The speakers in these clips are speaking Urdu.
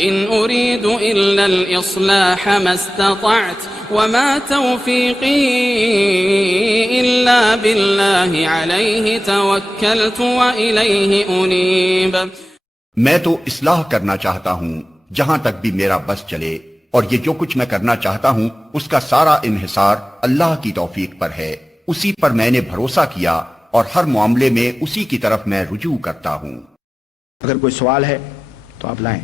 إن أريد إلا الإصلاح ما استطعت وما توفيقي إلا بالله عليه توكلت وإليه أنيب۔ میں تو اصلاح کرنا چاہتا ہوں جہاں تک بھی میرا بس چلے، اور یہ جو کچھ میں کرنا چاہتا ہوں اس کا سارا انحصار اللہ کی توفیق پر ہے، اسی پر میں نے بھروسہ کیا اور ہر معاملے میں اسی کی طرف میں رجوع کرتا ہوں۔ اگر کوئی سوال ہے تو آپ لائیں۔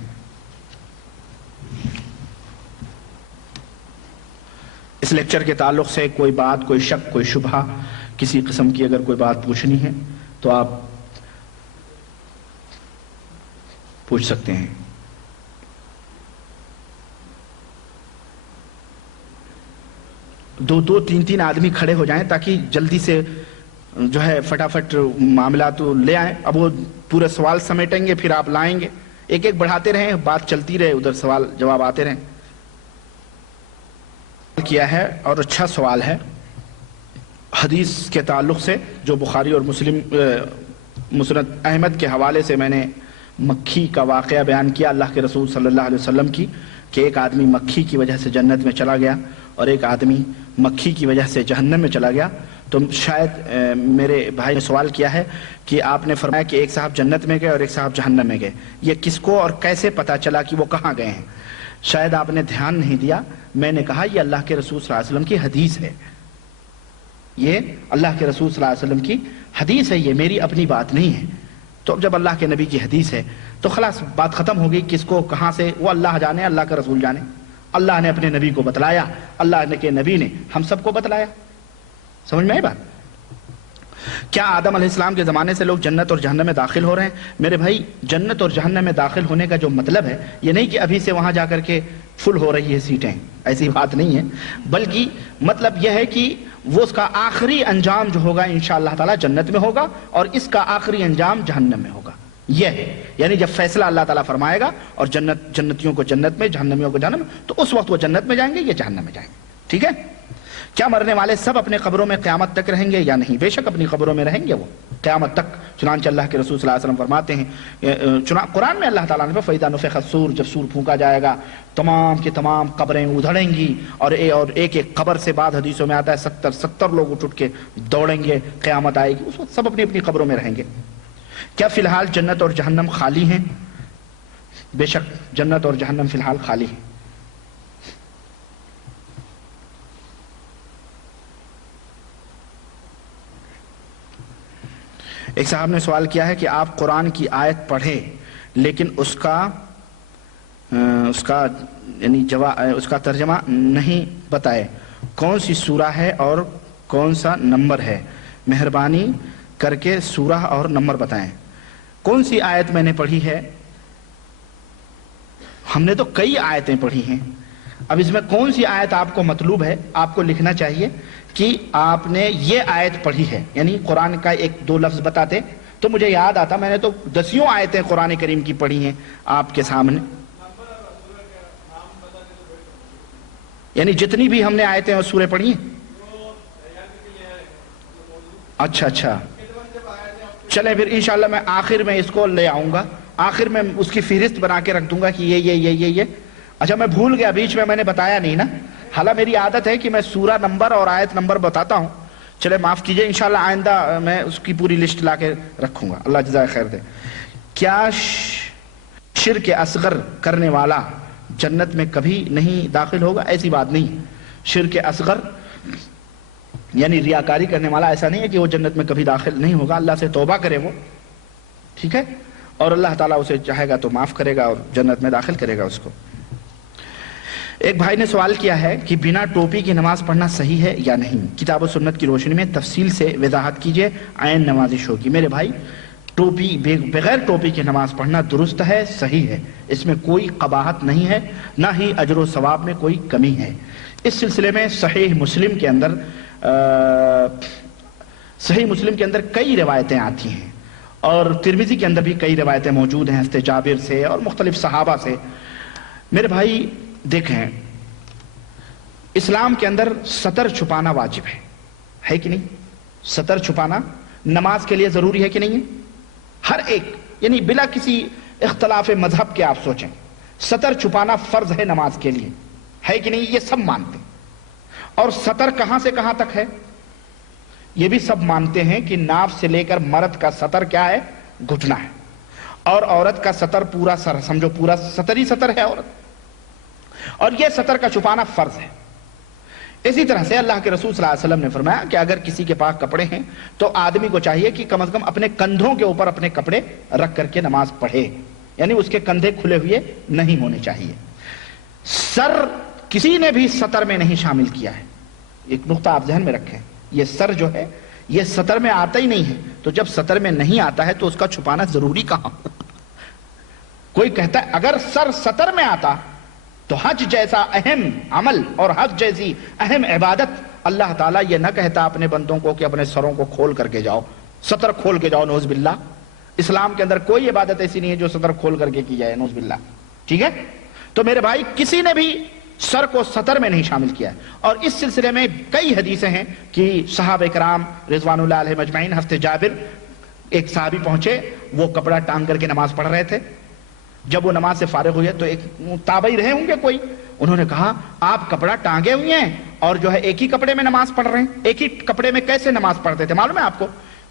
اس لیکچر کے تعلق سے کوئی بات، کوئی شک، کوئی شبہ، کسی قسم کی اگر کوئی بات پوچھنی ہے تو آپ پوچھ سکتے ہیں۔ دو تین آدمی کھڑے ہو جائیں تاکہ جلدی سے جو ہے فٹافٹ معاملات لے آئیں۔ اب وہ پورے سوال سمیٹیں گے پھر آپ لائیں گے، ایک ایک بڑھاتے رہیں، بات چلتی رہے، ادھر سوال جواب آتے رہیں۔ کیا ہے اور اچھا سوال ہے حدیث کے تعلق سے، جو بخاری اور مسند احمد کے حوالے سے میں نے مکھی کا واقعہ بیان کیا، اللہ کے رسول صلی اللہ علیہ وسلم کی، کہ ایک آدمی مکھی کی وجہ سے جنت میں چلا گیا اور ایک آدمی مکھی کی وجہ سے جہنم میں چلا گیا۔ تو شاید میرے بھائی نے سوال کیا ہے کہ آپ نے فرمایا کہ ایک صاحب جنت میں گئے اور ایک صاحب جہنم میں گئے، یہ کس کو اور کیسے پتہ چلا کہ وہ کہاں گئے ہیں؟ شاید آپ نے دھیان نہیں دیا، میں نے کہا یہ اللہ کے رسول صلی اللہ علیہ وسلم کی حدیث ہے، یہ اللہ کے رسول صلی اللہ علیہ وسلم کی حدیث ہے، یہ میری اپنی بات نہیں ہے۔ تو اب جب اللہ کے نبی کی حدیث ہے تو خلاص بات ختم ہو گئی، کس کو کہاں سے وہ اللہ جانے، اللہ کا رسول جانے۔ اللہ نے اپنے نبی کو بتلایا، اللہ کے نبی نے ہم سب کو بتلایا۔ سمجھ میں آئی بات؟ کیا آدم علیہ السلام کے زمانے سے لوگ جنت اور جہنم میں داخل ہو رہے ہیں؟ میرے بھائی جنت اور جہنم میں داخل ہونے کا جو مطلب ہے یہ نہیں کہ ابھی سے وہاں جا کر کے فل ہو رہی ہے سیٹیں، ایسی بات نہیں ہے، بلکہ مطلب یہ ہے کہ وہ اس کا آخری انجام جو ہوگا انشاءاللہ تعالی جنت میں ہوگا اور اس کا آخری انجام جہنم میں ہوگا۔ یہ ہے یعنی جب فیصلہ اللہ تعالیٰ فرمائے گا اور جنتیوں کو جنت میں، جہنمیوں کو جہنم میں، تو اس وقت وہ جنت میں جائیں گے، یہ جہنم میں جائیں گے۔ ٹھیک ہے؟ کیا مرنے والے سب اپنے قبروں میں قیامت تک رہیں گے یا نہیں؟ بے شک اپنی قبروں میں رہیں گے وہ قیامت تک، چنانچہ اللہ کے رسول صلی اللہ علیہ وسلم فرماتے ہیں، قرآن میں اللہ تعالیٰ نے فَإِذَا نُفِخَ الصُّورُ، جب سور پھونکا جائے گا تمام کی تمام قبریں ادھڑیں گی، اور ایک ایک قبر سے بعد حدیثوں میں آتا ہے 70 لوگ اٹھ کے دوڑیں گے، قیامت آئے گی، اس وقت سب اپنی اپنی قبروں میں رہیں گے۔ کیا فی الحال جنت اور جہنم خالی ہیں؟ بے شک جنت اور جہنم فی الحال خالی ہیں۔ ایک صاحب نے سوال کیا ہے کہ آپ قرآن کی آیت پڑھیں لیکن اس کا ترجمہ نہیں بتائے، کون سی سورہ ہے اور کون سا نمبر ہے؟ مہربانی کر کے سورہ اور نمبر بتائیں۔ کون سی آیت میں نے پڑھی ہے؟ ہم نے تو کئی آیتیں پڑھی ہیں، اب اس میں کون سی آیت آپ کو مطلوب ہے؟ آپ کو لکھنا چاہیے کہ آپ نے یہ آیت پڑھی ہے، یعنی قرآن کا ایک دو لفظ بتاتے تو مجھے یاد آتا، میں نے تو 10 آیتیں قرآن کریم کی پڑھی ہیں آپ کے سامنے، یعنی جتنی بھی ہم نے آیتیں اور سوریں پڑھی ہیں۔ اچھا چلیں پھر انشاءاللہ میں آخر میں اس کو لے آؤں گا، آخر میں اس کی فہرست بنا کے رکھ دوں گا کہ یہ اچھا میں بھول گیا، بیچ میں نے بتایا نہیں نا، حالانکہ میری عادت ہے کہ میں سورہ نمبر اور آیت نمبر بتاتا ہوں، چلے معاف کیجئے، انشاءاللہ آئندہ میں اس کی پوری لسٹ لا کے رکھوں گا، اللہ جزائے خیر دے۔ کیا شرک اصغر کرنے والا جنت میں کبھی نہیں داخل ہوگا؟ ایسی بات نہیں، شرک اصغر یعنی ریاکاری کرنے والا ایسا نہیں ہے کہ وہ جنت میں کبھی داخل نہیں ہوگا، اللہ سے توبہ کرے وہ، ٹھیک ہے، اور اللہ تعالیٰ اسے چاہے گا تو معاف کرے گا اور جنت میں داخل کرے گا اس کو۔ ایک بھائی نے سوال کیا ہے کہ بنا ٹوپی کی نماز پڑھنا صحیح ہے یا نہیں؟ کتاب و سنت کی روشنی میں تفصیل سے وضاحت کیجئے، عین نوازش ہوگی۔ میرے بھائی بغیر ٹوپی کی نماز پڑھنا درست ہے، صحیح ہے، اس میں کوئی قباحت نہیں ہے، نہ ہی اجر و ثواب میں کوئی کمی ہے۔ اس سلسلے میں صحیح مسلم کے اندر کئی روایتیں آتی ہیں، اور ترمذی کے اندر بھی کئی روایتیں موجود ہیں حضرت جابر سے اور مختلف صحابہ سے۔ میرے بھائی دیکھیں، اسلام کے اندر سطر چھپانا واجب ہے کہ نہیں؟ سطر چھپانا نماز کے لیے ضروری ہے کہ نہیں ہے؟ ہر ایک، یعنی بلا کسی اختلاف مذہب کے آپ سوچیں، سطر چھپانا فرض ہے نماز کے لیے، ہے کہ نہیں؟ یہ سب مانتے ہیں۔ اور سطر کہاں سے کہاں تک ہے؟ یہ بھی سب مانتے ہیں کہ ناف سے لے کر مرد کا سطر کیا ہے؟ گھٹنا ہے، اور عورت کا سطر پورا سر، سمجھو پورا سطر ہی سطر ہے عورت، اور یہ سطر کا چھپانا فرض ہے۔ اسی طرح سے اللہ کے رسول صلی اللہ علیہ وسلم نے فرمایا کہ اگر کسی کے پاس کپڑے ہیں تو آدمی کو چاہیے کہ کم از کم اپنے کندھوں کے اوپر اپنے کپڑے رکھ کر کے نماز پڑھے، یعنی اس کے کندھے کھلے ہوئے نہیں ہونے چاہیے۔ سر کسی نے بھی سطر میں نہیں شامل کیا ہے، ایک نقطہ آپ ذہن میں رکھیں، یہ سر جو ہے یہ سطر میں آتا ہی نہیں ہے، تو جب سطر میں نہیں آتا ہے تو اس کا چھپانا ضروری کہاں؟ کوئی کہتا ہے اگر سر سطر میں آتا تو حج جیسا اہم عمل اور حج جیسی اہم عبادت اللہ تعالیٰ یہ نہ کہتا اپنے بندوں کو کہ اپنے سروں کو کھول کر کے جاؤ، سطر کھول کے جاؤ، نعوذ باللہ۔ اسلام کے اندر کوئی عبادت ایسی نہیں ہے جو سطر کھول کر کے کی جائے، نعوذ باللہ، ٹھیک ہے؟ تو میرے بھائی کسی نے بھی سر کو سطر میں نہیں شامل کیا ہے، اور اس سلسلے میں کئی حدیثیں ہیں کہ صحابہ کرام رضوان اللہ علیہ مجمعین، حضرت جابر ایک صحابی پہنچے، وہ کپڑا ٹانگ کر کے نماز پڑھ رہے تھے، جب وہ نماز سے فارغ ہوئے تو ایک تابعی رہے ہوں گے کوئی، انہوں نے کہا آپ کپڑا ٹانگے ہوئے ہیں اور جو ہے ایک ہی کپڑے میں نماز پڑھ رہے ہیں، ایک ہی کپڑے میں کیسے نماز پڑھتے تھے؟ معلوم ہے آپ کو،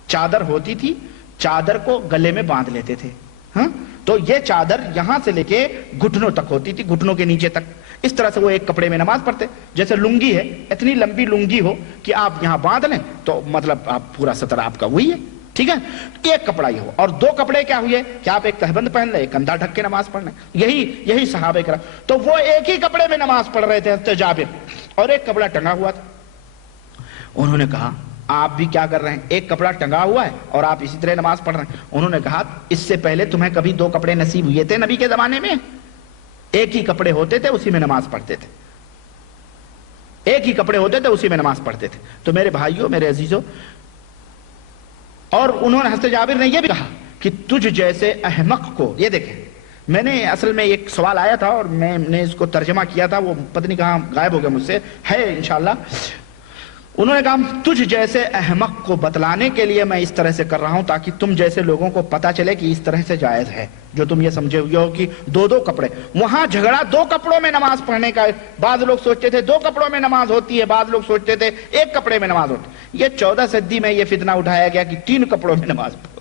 چادر ہوتی تھی، چادر کو گلے میں باندھ لیتے تھے، ہاں، تو یہ چادر یہاں سے لے کے گھٹنوں تک ہوتی تھی، گھٹنوں کے نیچے تک، اس طرح سے وہ ایک کپڑے میں نماز پڑھتے، جیسے لنگی ہے، اتنی لمبی لنگی ہو کہ آپ یہاں باندھ لیں تو مطلب آپ پورا سطر آپ کا وہی ہے، ٹھیک ہے؟ ایک کپڑا ہی ہو، اور دو کپڑے کیا ہوئے کہ آپ ایک تہبند پہن لیں، ایک کندھا ڈھک کے نماز پڑھ لیں، یہی صحابہ کرام، تو وہ ایک ہی کپڑے میں نماز پڑھ رہے تھے حضرت جابر، اور ایک کپڑا ٹنگا ہوا تھا۔ انہوں نے کہا آپ بھی کیا کر رہے ہیں؟ ایک کپڑا ٹنگا ہوا ہے اور آپ اسی طرح نماز پڑھ رہے ہیں۔ انہوں نے کہا اس سے پہلے تمہیں کبھی دو کپڑے نصیب ہوئے تھے نبی کے زمانے میں؟ ایک ہی کپڑے ہوتے تھے، اسی میں نماز پڑھتے تھے، ایک ہی کپڑے ہوتے تھے، اسی میں نماز پڑھتے تھے۔ تو میرے بھائیوں، میرے عزیزوں، اور انہوں نے حضرت جابر نے یہ بھی کہا کہ تجھ جیسے احمق کو، یہ دیکھیں، میں نے اصل میں ایک سوال آیا تھا اور میں نے اس کو ترجمہ کیا تھا، وہ پتہ نہیں کہاں غائب ہو گیا مجھ سے، ہے انشاءاللہ۔ انہوں نے کہا تجھ جیسے احمق کو بتلانے کے لیے میں اس طرح سے کر رہا ہوں تاکہ تم جیسے لوگوں کو پتا چلے کہ اس طرح سے جائز ہے، جو تم یہ سمجھے ہوئے ہو کہ دو کپڑے، وہاں جھگڑا دو کپڑوں میں نماز پڑھنے کا، بعض لوگ سوچتے تھے دو کپڑوں میں نماز ہوتی ہے، بعض لوگ سوچتے تھے ایک کپڑے میں نماز ہوتی ہے۔ یہ 14 صدی میں یہ فتنہ اٹھایا گیا کہ 3 کپڑوں میں نماز پڑھو،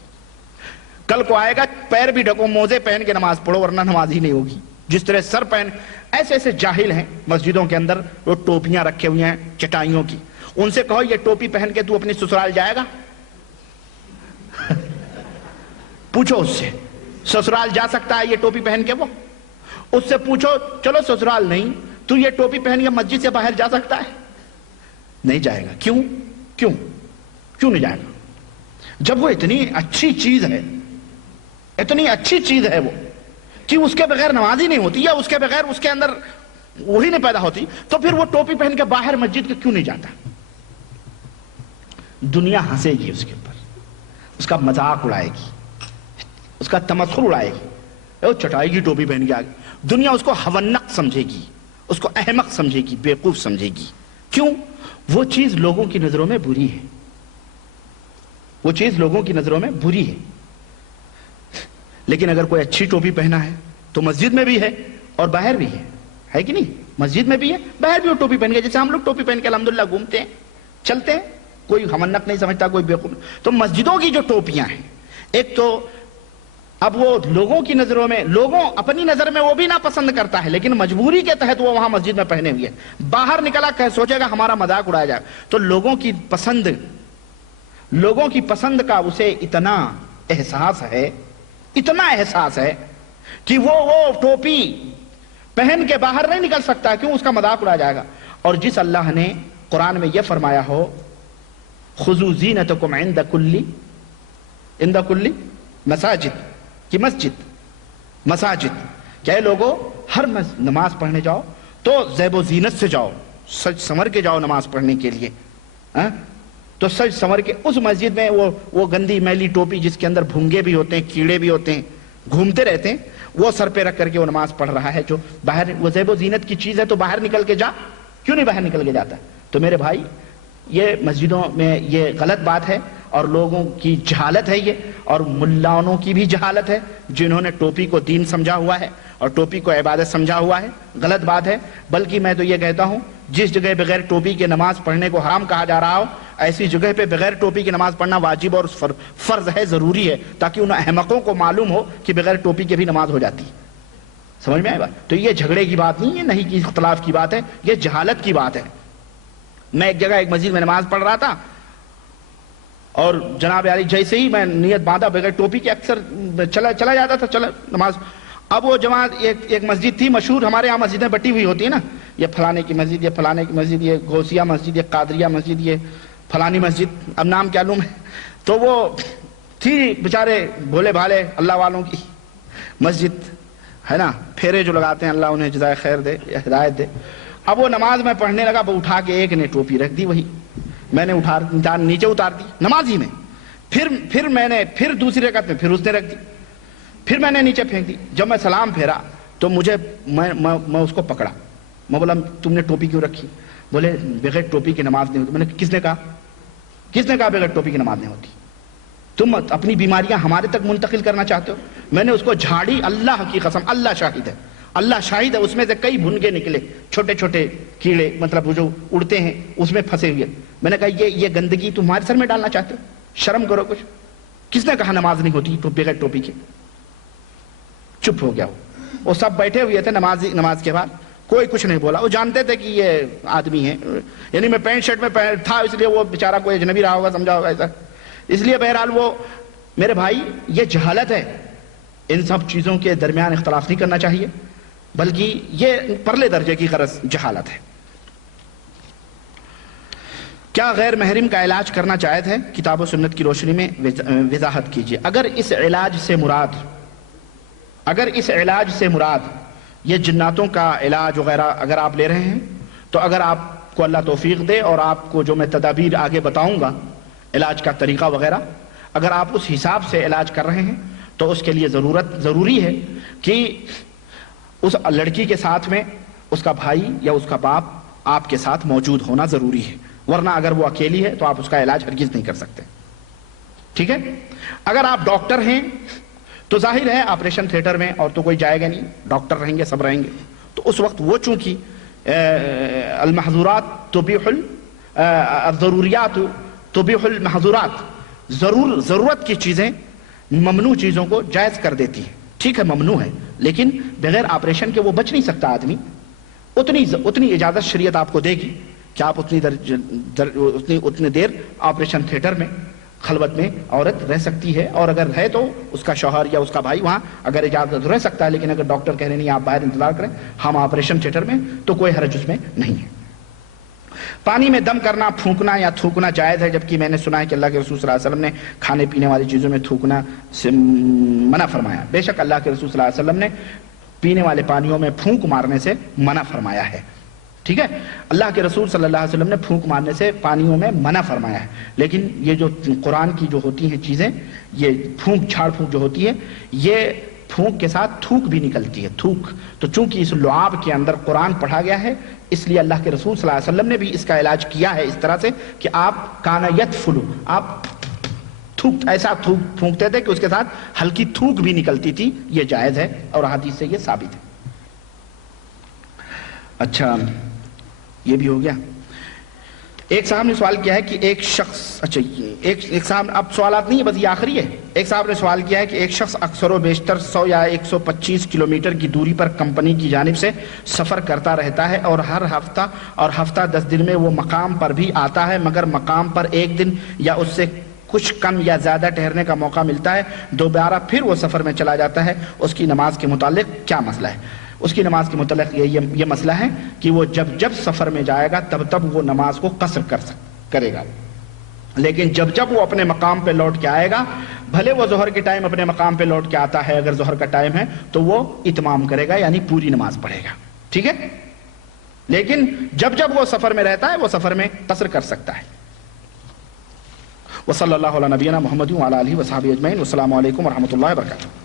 کل کو آئے گا پیر بھی ڈھکو، موزے پہن کے نماز پڑھو ورنہ نماز ہی نہیں ہوگی، جس طرح سر پہن۔ ایسے ایسے جاہل ہیں مسجدوں کے اندر، وہ ٹوپیاں رکھے ہوئے ہیں چٹائیوں کی، ان سے کہو یہ ٹوپی پہن کے تو اپنی سسرال جائے گا؟ پوچھو اس سے، سسرال جا سکتا ہے یہ ٹوپی پہن کے؟ وہ اس سے پوچھو چلو سسرال نہیں، تو یہ ٹوپی پہن کے مسجد سے باہر جا سکتا ہے؟ نہیں جائے گا۔ کیوں نہیں جائے گا؟ جب وہ اتنی اچھی چیز ہے، اتنی اچھی چیز ہے وہ کہ اس کے بغیر نماز ہی نہیں ہوتی، یا اس کے بغیر اس کے اندر وہی نہیں پیدا ہوتی، تو پھر وہ ٹوپی پہن کے باہر مسجد کے کیوں نہیں جاتا؟ دنیا ہنسے گی اس کے اوپر، اس کا مذاق اڑائے گی، اس کا تمسخر اڑائے گی، وہ چٹائی کی ٹوپی پہن کے آگے، دنیا اس کو حونق سمجھے گی، اس کو احمق سمجھے گی، بیوقوف سمجھے گی۔ کیوں؟ وہ چیز لوگوں کی نظروں میں بری ہے، وہ چیز لوگوں کی نظروں میں بری ہے۔ لیکن اگر کوئی اچھی ٹوپی پہنا ہے تو مسجد میں بھی ہے اور باہر بھی ہے کہ نہیں؟ مسجد میں بھی ہے، باہر بھی وہ ٹوپی پہن کے، جیسے ہم لوگ ٹوپی پہن کے الحمدللہ گھومتے ہیں، چلتے ہیں، کوئی حونق نہیں سمجھتا، کوئی بیوقوف۔ تو مسجدوں کی جو ٹوپیاں ہیں، ایک تو اب وہ لوگوں کی نظروں میں، لوگوں اپنی نظر میں وہ بھی ناپسند کرتا ہے، لیکن مجبوری کے تحت وہ وہاں مسجد میں پہنے ہوئے، باہر نکلا کہ سوچے گا ہمارا مذاق اڑایا جائے، تو لوگوں کی پسند کا اسے اتنا احساس ہے کہ وہ ٹوپی پہن کے باہر نہیں نکل سکتا، کیوں؟ اس کا مذاق اڑایا جائے گا۔ اور جس اللہ نے قرآن میں یہ فرمایا ہو خذوا زینتکم عند کل مساجد، کی مساجد، کیا لوگوں ہر نماز پڑھنے جاؤ تو زیب و زینت سے جاؤ، سج سمر کے جاؤ نماز پڑھنے کے لیے، تو سج سمر کے اس مسجد میں وہ گندی میلی ٹوپی جس کے اندر بھونگے بھی ہوتے ہیں، کیڑے بھی ہوتے ہیں، گھومتے رہتے ہیں، وہ سر پہ رکھ کر کے وہ نماز پڑھ رہا ہے، جو باہر وہ زیب و زینت کی چیز ہے تو باہر نکل کے جا، کیوں نہیں باہر نکل کے جاتا؟ تو میرے بھائی یہ مسجدوں میں یہ غلط بات ہے، اور لوگوں کی جہالت ہے یہ، اور ملاؤں کی بھی جہالت ہے جنہوں نے ٹوپی کو دین سمجھا ہوا ہے، اور ٹوپی کو عبادت سمجھا ہوا ہے، غلط بات ہے. بلکہ میں تو یہ کہتا ہوں جس جگہ بغیر ٹوپی کے نماز پڑھنے کو حرام کہا جا رہا ہو ایسی جگہ پہ بغیر ٹوپی کی نماز پڑھنا واجب اور فرض ہے، ضروری ہے، تاکہ ان احمقوں کو معلوم ہو کہ بغیر ٹوپی کے بھی نماز ہو جاتی ہے. سمجھ میں آئے بات؟ تو یہ جھگڑے کی بات نہیں ہے، نہیں کی اختلاف کی بات ہے، یہ جہالت کی بات ہے. میں ایک جگہ ایک مسجد میں نماز پڑھ رہا تھا اور جناب علی جیسے ہی میں نیت باندھا بغیر ٹوپی کے اکثر چلا جاتا تھا نماز. اب وہ جماعت ایک مسجد تھی مشہور، ہمارے یہاں مسجدیں بٹی ہوئی ہوتی ہیں نا، یہ فلانے کی مسجد، یہ فلانے کی مسجد، یہ غوثیہ مسجد، یہ قادریہ مسجد، یہ فلانی مسجد، اب نام کیا لوں میں. تو وہ تھی بیچارے بھولے بھالے اللہ والوں کی مسجد ہے نا، پھیرے جو لگاتے ہیں، اللہ انہیں جزائے خیر دے، ہدایت دے. اب وہ نماز میں پڑھنے لگا، وہ اٹھا کے ایک نے ٹوپی رکھ دی، وہی میں نے نیچے اتار دی نماز ہی میں. پھر میں نے دوسری رکعت میں پھر اس نے رکھ دی، پھر میں نے نیچے پھینک دی. جب میں سلام پھیرا تو میں اس کو پکڑا، میں بولا تم نے ٹوپی کیوں رکھی؟ بولے بغیر ٹوپی کی نماز نہیں ہوتی. میں نے کس نے کہا بغیر ٹوپی کی نماز نہیں ہوتی؟ تم اپنی بیماریاں ہمارے تک منتقل کرنا چاہتے ہو؟ میں نے اس کو جھاڑی، اللہ کی قسم، اللہ شاہد ہے، اللہ شاہد ہے، اس میں سے کئی بھنگے نکلے، چھوٹے چھوٹے کیڑے، مطلب وہ جو اڑتے ہیں اس میں پھنسے ہوئے. میں نے کہا یہ گندگی تمہارے سر میں ڈالنا چاہتے ہو؟ شرم کرو کچھ. کس نے کہا نماز نہیں ہوتی بغیر ٹوپی کے؟ چپ ہو گیا. وہ سب بیٹھے ہوئے تھے نماز کے بعد، کوئی کچھ نہیں بولا. وہ جانتے تھے کہ یہ آدمی ہے، یعنی میں پینٹ شرٹ میں تھا اس لیے وہ بیچارہ کوئی اجنبی رہا ہوگا، سمجھا ہوگا ایسا. اس لیے بہرحال وہ میرے بھائی یہ جہالت ہے. ان سب چیزوں کے درمیان اختلاف نہیں کرنا چاہیے، بلکہ یہ پرلے درجے کی غرض جہالت ہے. کیا غیر محرم کا علاج کرنا جائز ہے؟ کتاب و سنت کی روشنی میں وضاحت کیجیے. اگر اس علاج سے مراد یہ جناتوں کا علاج وغیرہ اگر آپ لے رہے ہیں تو اگر آپ کو اللہ توفیق دے اور آپ کو جو میں تدابیر آگے بتاؤں گا علاج کا طریقہ وغیرہ، اگر آپ اس حساب سے علاج کر رہے ہیں تو اس کے لیے ضروری ہے کہ اس لڑکی کے ساتھ میں اس کا بھائی یا اس کا باپ آپ کے ساتھ موجود ہونا ضروری ہے، ورنہ اگر وہ اکیلی ہے تو آپ اس کا علاج ہرگز نہیں کر سکتے. ٹھیک ہے؟ اگر آپ ڈاکٹر ہیں تو ظاہر ہے آپریشن تھیٹر میں اور تو کوئی جائے گا نہیں، ڈاکٹر رہیں گے، سب رہیں گے. تو اس وقت وہ چونکہ المحظورات تبیح الضروریات تبیح المحظورات، ضرورت کی چیزیں ممنوع چیزوں کو جائز کر دیتی ہیں. ٹھیک ہے ممنوع ہے، لیکن بغیر آپریشن کے وہ بچ نہیں سکتا آدمی. اتنی اجازت شریعت آپ کو دے گی کہ آپ اتنی دیر آپریشن تھیٹر میں خلوت میں عورت رہ سکتی ہے، اور اگر ہے تو اس کا شوہر یا اس کا بھائی وہاں اگر اجازت رہ سکتا ہے. لیکن اگر ڈاکٹر کہہ رہے نہیں آپ باہر انتظار کریں، ہم آپریشن تھیٹر میں، تو کوئی حرج اس میں نہیں ہے. پانی میں دم کرنا، پھونکنا یا تھوکنا جائز ہے، جبکہ میں نے سنا ہے کہ اللہ کے رسول صلی اللہ علیہ وسلم نے کھانے پینے والی چیزوں میں تھوکنا سے منع فرمایا. بے شک اللہ کے رسول صلی اللہ علیہ وسلم نے پینے والے پانیوں میں پھونک مارنے سے منع فرمایا ہے. ٹھیک ہے، اللہ کے رسول صلی اللہ علیہ وسلم نے پھونک مارنے سے پانیوں میں منع فرمایا ہے. لیکن یہ جو قرآن کی جو ہوتی ہیں چیزیں، یہ جھاڑ پھونک جو ہوتی ہے، یہ پھونک کے ساتھ تھوک بھی نکلتی ہے. تھوک تو چونکہ اس لعاب کے اندر قرآن پڑھا گیا ہے، اس لیے اللہ کے رسول صلی اللہ علیہ وسلم نے بھی اس کا علاج کیا ہے اس طرح سے کہ آپ کانا یتفلو، آپ ایسا تھوک پھونکتے تھے کہ اس کے ساتھ ہلکی تھوک بھی نکلتی تھی. یہ جائز ہے اور حدیث سے یہ ثابت ہے. اچھا یہ بھی ہو گیا. ایک صاحب نے سوال کیا ہے کہ ایک شخص، اچھا ایک صاحب، اب سوالات نہیں ہے بس یہ آخری ہے. ایک صاحب نے سوال کیا ہے کہ ایک شخص اکثر و بیشتر 100 یا 125 کلومیٹر کی دوری پر کمپنی کی جانب سے سفر کرتا رہتا ہے اور ہر ہفتہ 10 دن میں وہ مقام پر بھی آتا ہے، مگر مقام پر ایک دن یا اس سے کچھ کم یا زیادہ ٹھہرنے کا موقع ملتا ہے، دوبارہ پھر وہ سفر میں چلا جاتا ہے. اس کی نماز کے متعلق کیا مسئلہ ہے؟ اس کی نماز کے متعلق یہ مسئلہ ہے کہ وہ جب سفر میں جائے گا تب وہ نماز کو قصر کرے گا. لیکن جب وہ اپنے مقام پہ لوٹ کے آئے گا، بھلے وہ ظہر کے ٹائم اپنے مقام پہ لوٹ کے آتا ہے، اگر ظہر کا ٹائم ہے تو وہ اتمام کرے گا، یعنی پوری نماز پڑھے گا. ٹھیک ہے، لیکن جب وہ سفر میں رہتا ہے وہ سفر میں قصر کر سکتا ہے. وصلی اللہ علی نبینا محمد وعلی آلہ وصحبہ اجمعین. والسلام علیکم ورحمۃ اللہ وبرکاتہ.